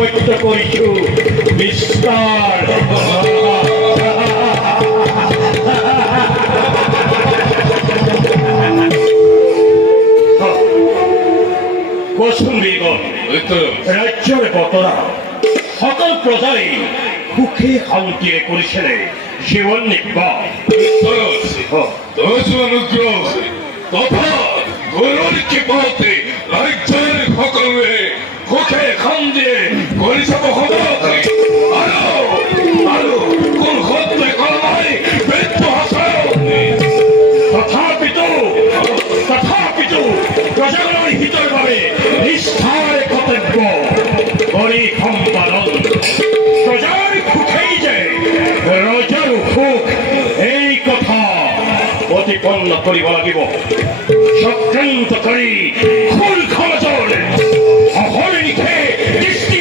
কৰিছো বিস্তাৰ কচোন বীৰগণ ৰাজ্যৰ বতৰা সকল প্ৰজাই সুখে শান্তিৰে কৰিছেনে জীৱন নিৰ্বাহ তথা গৰুৰ কৃপাতে ৰাজ্যৰ সকলোৱে সুখে শান্তিৰে কৰি চাব হ'ব আৰু কোন সত্য কলাই বেদ তথাপিতো প্ৰজাজনৰ হিতৰ বাবে নিষ্ঠাৰে কৰ্তব্য কৰি সম্পাদন প্ৰজাৰ সুখেই যে ৰজাৰ সুখ এই কথা প্ৰতিপন্ন কৰিব লাগিব চক্ৰান্ত কৰি খোল